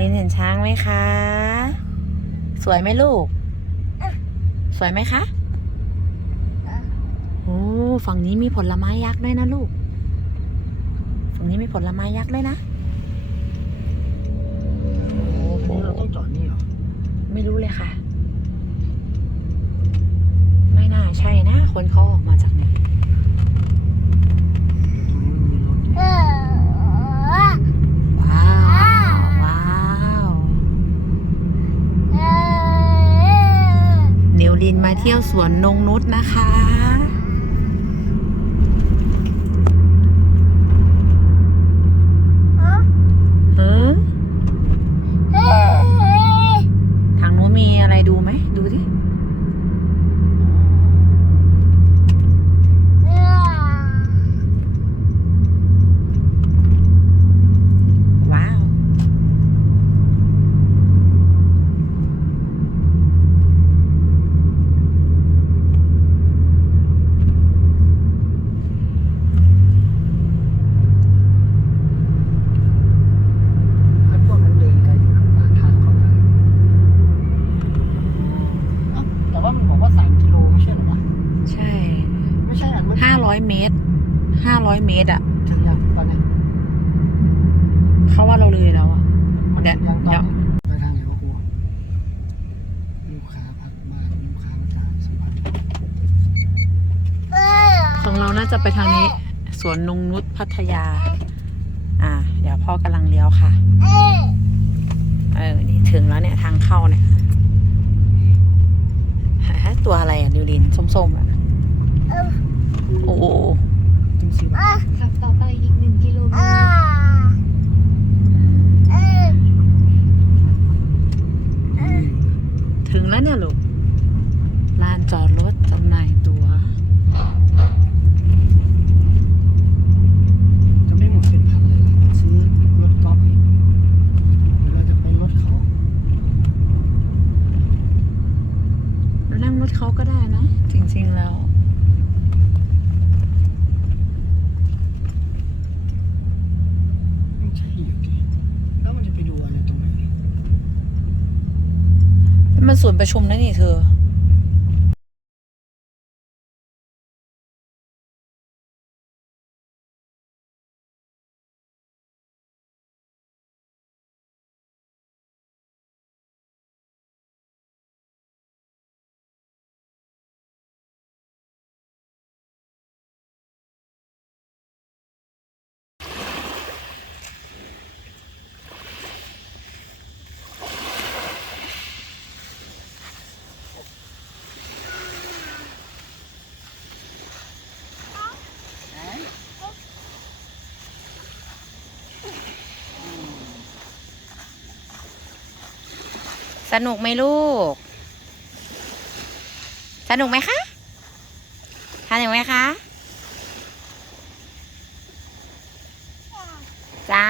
ลินเห็นช้างไหมคะ สวยไหมลูก สวยไหมคะโอ้ฝั่งนี้มีผลไม้ยักษ์ด้วยนะลูก ฝั่งนี้มีผลไม้ยักษ์ด้วยนะอันนี้เราต้องจอดนี่เหรอ ไม่รู้เลยค่ะ ไม่น่าใช่นะ คนเขาออกมาจากไหน ตรงนี้มันมีรถ ว้าวว้าวนิวลินมาเที่ยวสวนนงนุชนะคะทางนู้นมีอะไรดูไหม ดูดิว้าว ไอ้พวกนั้นเดินไกลอยู่นะปากทางเข้ามาเอ้าแต่ว่ามันบอกว่า3 กิโลไม่ใช่เหรอวะ ใช่ ไม่ใช่อันเมื่อกี้ 500 เมตร 500 เมตรอ่ะ ถึงยังตอนนี้ เขาว่าเราเลยแล้วอ่ะ มัน เดี๋ยว ยังตอน เดี๋ยว นี้ไปทางไหนวะครูลูกค้าพักบ้านลูกค้ามาจากสัมพันธ์ ของเราน่าจะไปทางนี้ สวนนงนุชพัทยา เดี๋ยวพ่อกำลังเลี้ยวค่ะ นี่ถึงแล้วเนี่ย ทางเข้าเนี่ย ตัวอะไรอ่ะนิวลินส้มๆอ่ะ โอ้โห จริงๆ ขับต่อไปอีก1 กิโลเมตร ถึงแล้วเนี่ยลูก ลานจอดรถจำหน่ายตั๋ว จะไม่หมดเป็นพันเลยล่ะซื้อรถกอล์ฟอีกหรือเราจะไปรถเขา เรานั่งรถเขาก็ได้นะ จริงๆแล้ว ไม่ใช่อยู่ดีแล้วมันจะไปดูอะไรตรงไหน มันศูนย์ประชุมนะนี่เธอ สนุกไหมลูก สนุกไหมคะสนุกไหมคะ จ้า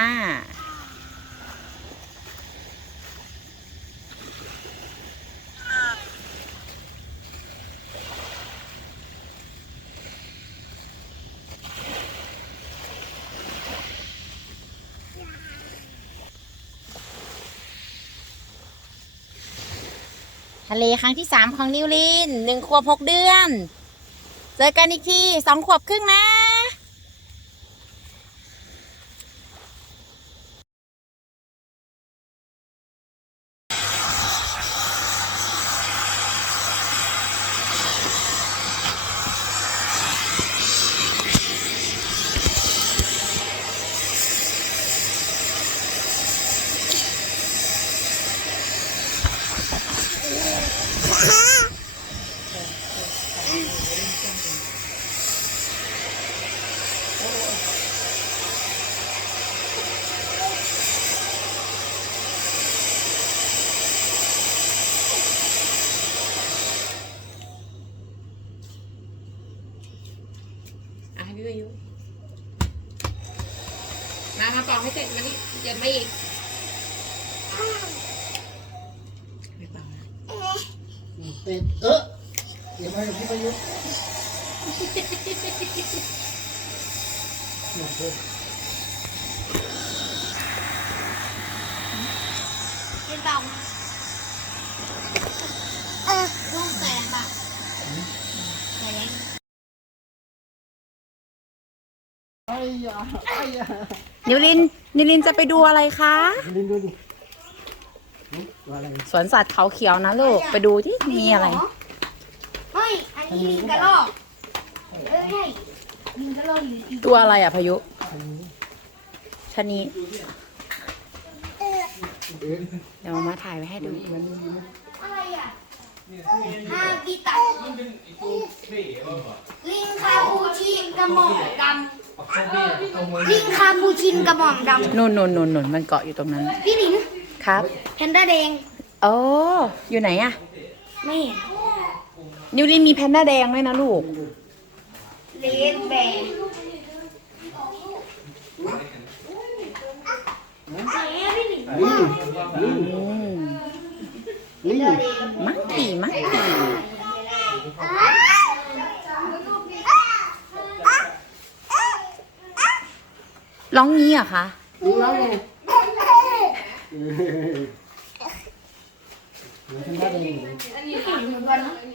ทะเลครั้งที่ 3 ของนิวลิน 1 ขวบ 6 เดือน เจอกันอีกที 2 ขวบครึ่งนะพี่วายุมาปอกให้เสร็จมานี่เดี๋ยวมาอีกไม่เปล่านะ เต็มเดี๋ยวมาอยู่ที่ประยุทธ์หมดเลย เต่าลูกแสนบาทแสน ไอ้ยาไอ้ยา นิวลินจะไปดูอะไรคะ ลินดูดิว่าอะไร สวนสัตว์เขาเขียวนะลูก ไปดูที่มีอะไร เฮ้ย อันนี้ลิงกระรอกเอ้ยลิงกระรอกอยู่อีก ตัวอะไรอ่ะพายุชะนีเดี๋ยวมาถ่ายไว้ให้ดู อะไรอ่ะฮาบิตะลิงคาปูชินกระหม่อมดำลิงคาปูชินกระหม่อมดำ นู่นมันเกาะอยู่ตรงนั้น พี่หลิน ครับ แพนด้าแดง โอ้อยู่ไหนอะ ไม่เห็น นิวลินมีแพนด้าแดงด้วยนะลูก เลดแบงไหนอะพี่หลิน ลิงลิง อืม ลิง มังกี้ร้องงี้เหรอะคะ ลิงแล้วไง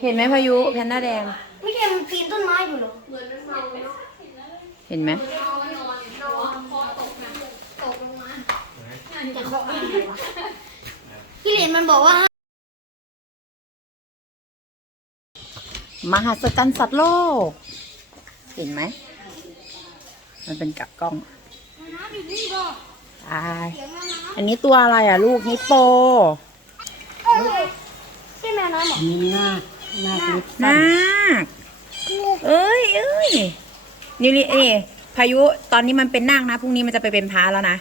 เห็นไหมพายุแพนด้าแดง ไม่ใช่มันปีนต้นไม้อยู่เหรอ เห็นไหม จะเคาะไม่ได้วะพี่หลินมันบอกว่า มหัศจรรย์สัตว์โลก เห็นไหม มันเป็นกับกล้อง น้ำอยู่นี่บ่ ตายอันนี้ตัวอะไรอ่ะลูกฮิปโป ใช่แมวน้อยหรอ มีหน้าเล็ก นาคเอ้ยนิวลินี่พายุตอนนี้มันเป็นนาคนะพรุ่งนี้มันจะไปเป็นพระแล้วนะ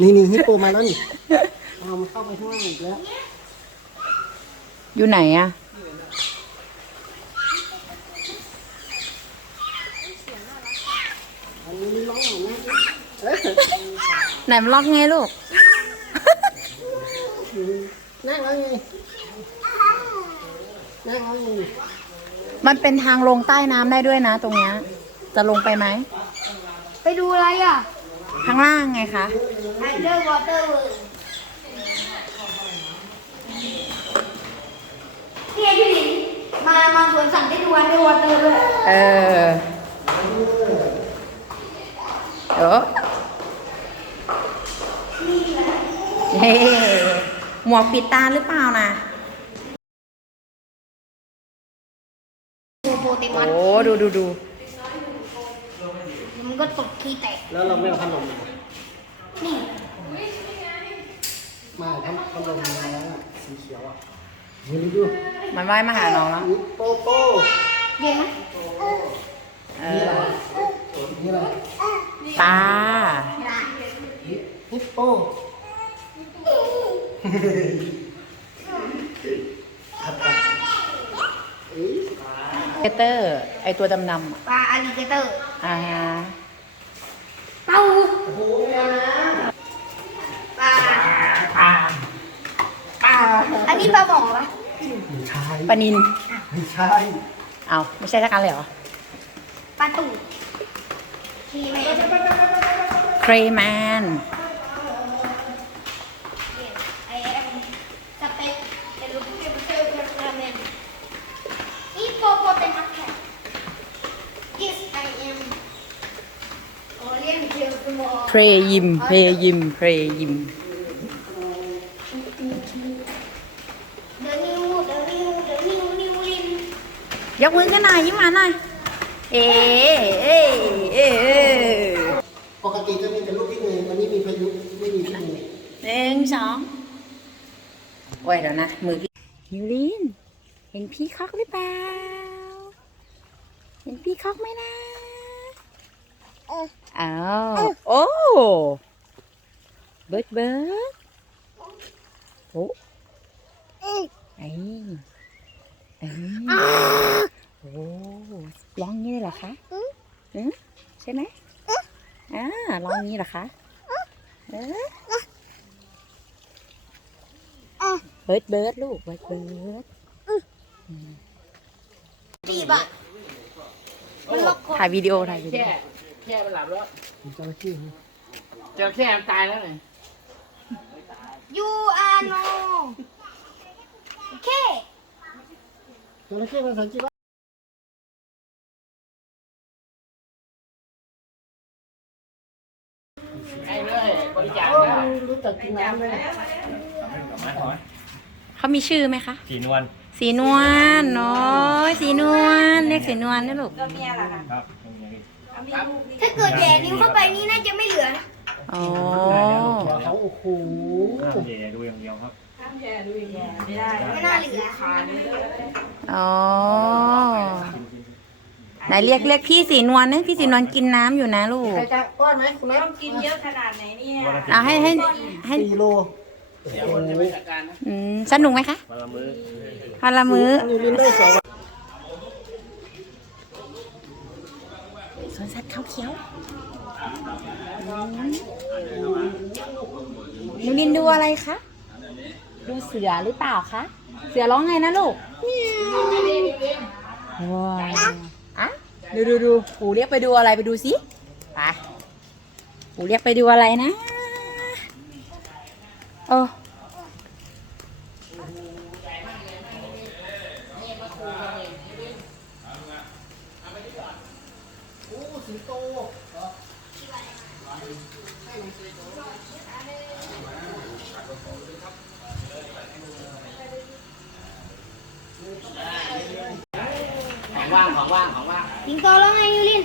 นี่ฮิปโปมาแล้วนี่เอามันเข้าไปข้างล่างอีกแล้ว อยู่ไหนอะ อันนี้ร้องเหมือนนะ ไหนมันล็อกไงลูก นั่งแล้วไงนั่งแล้วไง มันเป็นทางลงใต้น้ำได้ด้วยนะ ตรงเนี้ยจะลงไปไหม ไปดูอะไรอ่ะ ข้างล่างไงคะ Underwater World พี่หลินมาสวนสัตว์ได้ดู Underwater ด้วย เออเดี๋ยวเฮ้หมวกปิดตาหรือเปล่านะ โปเตมอน โอ้ดู มันก็ตกขี้แตก แล้วเราไม่เอาพัดลมมา นี่ มาพัดลมมาแล้วอะสีเขียวอ่ะเฮ้ยดู มันว่ายมาหาน้องแล้ว ฮิปโปโป เย็นไหม เอ นี่ อ อะไรนี่อะไร ปลา ฮิปโป เกเตอร์ ไอตัวดำๆอะ ปลาอลิเกเตอร์ อ่าฮะ เต่าปลาอันนี้ปลาหมอปะ ไม่ใช่ ปลานิน ไม่ใช่ เอาไม่ใช่ทักอันเลยเหรอ ปลาตูดทีแมน เครแมน ไอเอ็มสเปกเป็นลูกเทพเทพเทพแมนอีโปโปเตมัสแคท Yes I am Orient Gilmore เพรยิม เพรยิม เพรยิม The new Lin ยกมือขึ้นหน่อยยิ้มหวานหน่อย เอ๊ะ ปกติจะมีแต่ลูกพี่เมย์วันนี้มีพายุไม่มีพี่เมย์ 1 2โอ้ยเดี๋ยวนะ มือพี่นิวลิน เห็นพี่คอกหรือเปล่า เห็นพี่คอกไหมนะอ้าวโอ้เบิร์ดโอ้ไอ้โอ้ร้องงี้เลยเหรอคะใช่ไหมร้องงี้เหรอคะเบิร์ดลูกเบิร์ด ตีบอ่ะมันล็อกคอ ถ่ายวิดีโอ แค่มันหลับแล้ว มีเจ้าหน้าที่ไหม เจอแค่มันตายแล้วไง You are no. Okay. จระเข้ภาษาจีนว่ารู้จักกินน้ำเลย เขามีชื่อไหมคะ สีนวล สีนวลน้อยสีนวลเรียกสีนวลนะลูก ครับ ถ้าเกิดแย่นิ้วเข้าไปนี่น่าจะไม่เหลือนะ อ๋อ ตัวเขาโอ้โห ห้ามเย่ดูอย่างเดียวครับ ไม่น่าเหลือ อ๋อไหนเรียกพี่สีนวลนะพี่สีนวลกินน้ำอยู่นะลูก ใครจะป้อนไหมคุณนัท กินเยอะขนาดไหนเนี่ย เอาให้ 4 โล สนุกไหมคะ วันละมื้อ พาละมื้อ นิวลินได้2 สวนสัตว์เขาเขียวนิวลินดูอะไรคะ ดูเสือหรือเปล่าคะ เสือร้องไงนะลูกว้าวอะดูปู่เรียกไปดูอะไรไปดูสิไปปู่เรียกไปดูอะไรนะโอ้ สิงโต สิงโตแล้วไงยูริน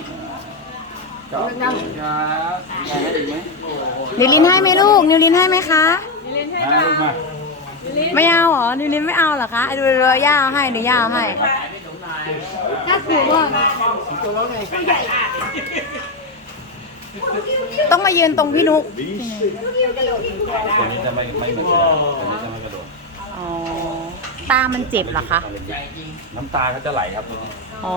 นิวลินให้ไหมลูก นิวลินให้ไหมคะ มา ไม่เอาเหรอ นิวลินไม่เอาเหรอคะดูย่าเอาให้หรือย่าเอาให้ น่ากลัวมาก ต้องมายืนตรงพี่นุก ตัวนี้จะไม่เหมือนเสือตัวนี้จะไม่กระโดด อ๋อ ตามันเจ็บเหรอคะ น้ำตาเขาจะไหลครับ อ๋อ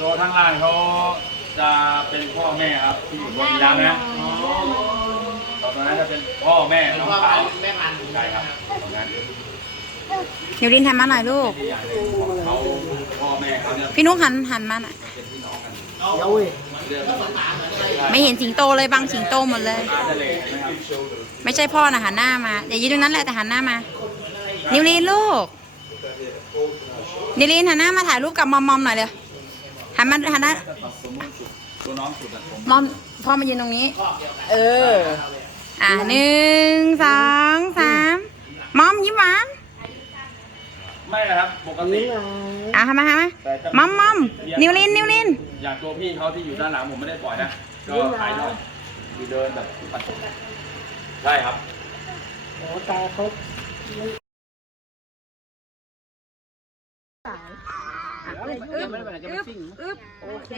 ตัวข้างล่างเขาจะเป็นพ่อแม่ครับที่อยู่บนยีราฟนะตอนนั้นจะเป็นพ่อแม่น้องสาวใช่ครับตรงนั้น นิวลินทำมาหน่อยลูก ที่อย่างหนึ่งของเขาพ่อแม่เขาเนี่ย พี่นุกหันมาหน่อย เดี๋ยวเว้ย ไม่เห็นสิงโตเลยบังสิงโตหมดเลย ตาทะเลไหมครับ ไม่ใช่พ่อนะหันหน้ามาอย่ายืนตรงนั้นแหละแต่หันหน้ามา นิวลินลูก นิวลินหันหน้ามาถ่ายรูปกับมอมหน่อยเร็วหันหน้า ตัวน้องสุดอะผม มอมพ่อมายืนตรงนี้ เออ 1 2 3มอมยิ้มหวาน ไม่นะครับปกติ ทำมามอมนิวลิน อย่างตัวพี่เขาที่อยู่ด้านหลังผมไม่ได้ปล่อยนะ ก็ถ่ายหน่อยคือเดินแบบปัดใช่ครับ โอ้ตาเขา โอเค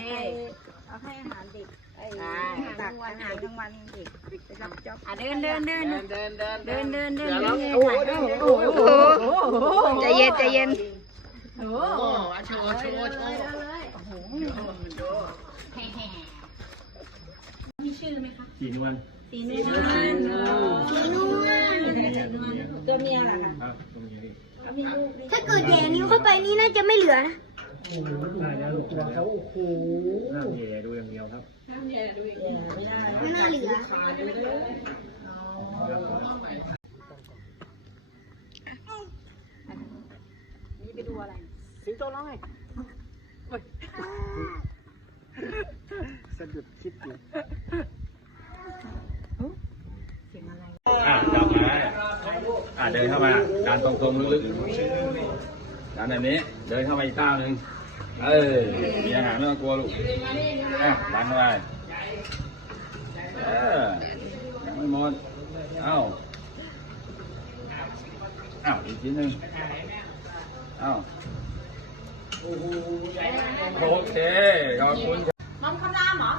เอาให้อาหารเด็กตักอาหารกลางวันเด็กไปรับจ็อบเดินโอ้โหใจเย็นโอ้โชว์มีชื่อไหมคะ สีนวล สีนวล ตัวเมียล่ะค่ะ ครับตรงนี้ ถ้าเกิดแย่นิ้วเข้าไปนี่น่าจะไม่เหลือนะ ตัวเขาโอ้โห ห้ามเย่ดูอย่างเดียวครับ ไม่น่าเหลือ สิงโตร้องไงสะดุดคิดอยู่ จับมาเดินเข้ามาดันตรงๆลึกๆดันแบบนี้เดินเข้ามาอีกก้าวหนึ่งมีอาหารไม่ต้องกลัวลูกดันเข้าไปยังไม่หมดอีกทีหนึ่งโอเคขอบคุณ มอมคำรามเหรอ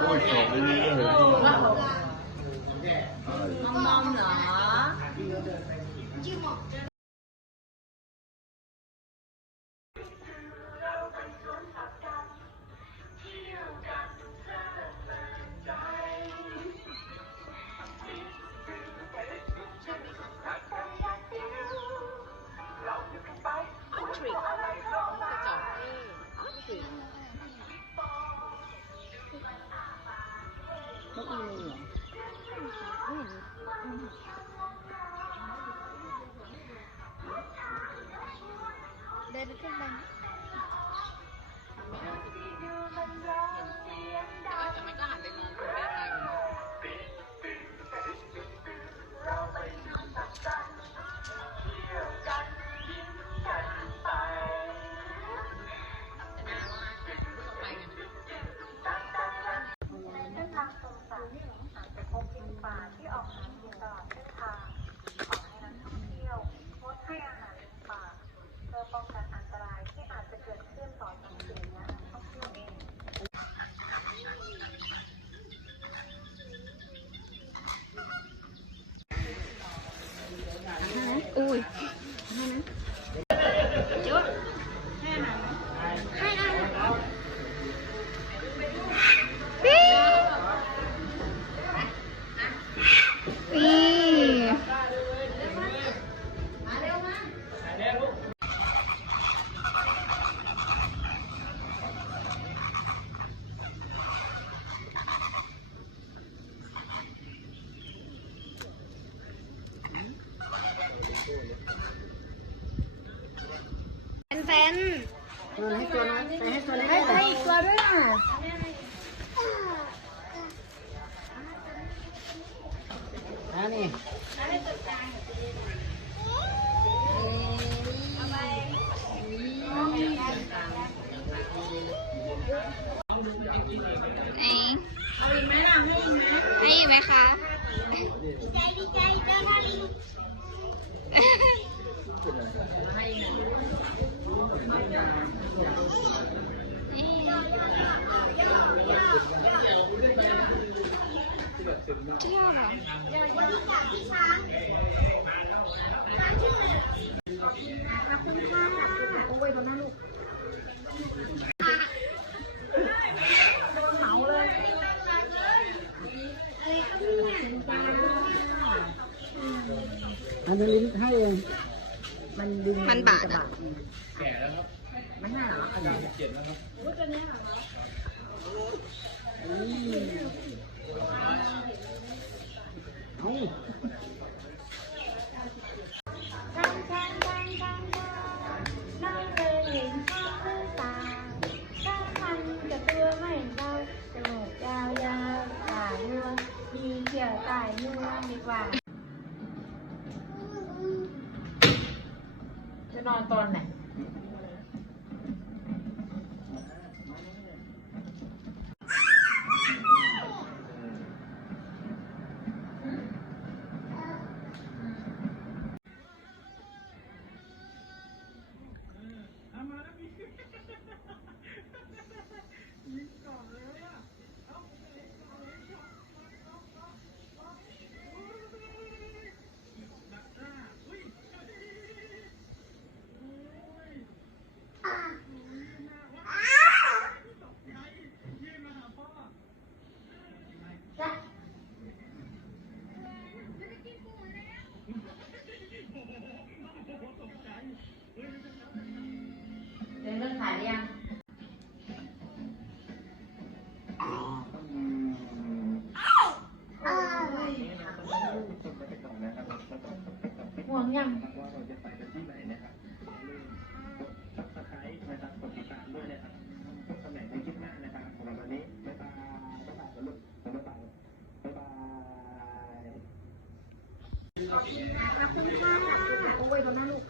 โอ้ยสดเลยนี่ก็เหรอ มอมเหรอ เ ไปขึ้นไป อุ้ย ให้อาหาร นี่แฟน ตัวไหนตัวนั้นใส่ให้ตัวไหน ๆให้อีกตัวด้วยอ่ะ นี่ ให้อีกไหมคะ ดีใจเจ้าหน้าลิง เจ้าเหรอ วันนี้จากพี่ช้างช้างชื่ออะไรขอบคุณค่ะ โอ้ยตัวหน้าลูก อันนี้ลิ้นให้เอง มันบาดอ่ะ เอา นั่งเลยเห็นข้าวด้วยตาถ้ามันจะตัวไม่เบาจมูกยาวๆตาเนื้อมีเขียวตายเนื้อดีกว่า จะนอนตอนไหน เดินเรื่องขายหรือยัง ห่วงยัง โอ้ยตัวหน้าลูก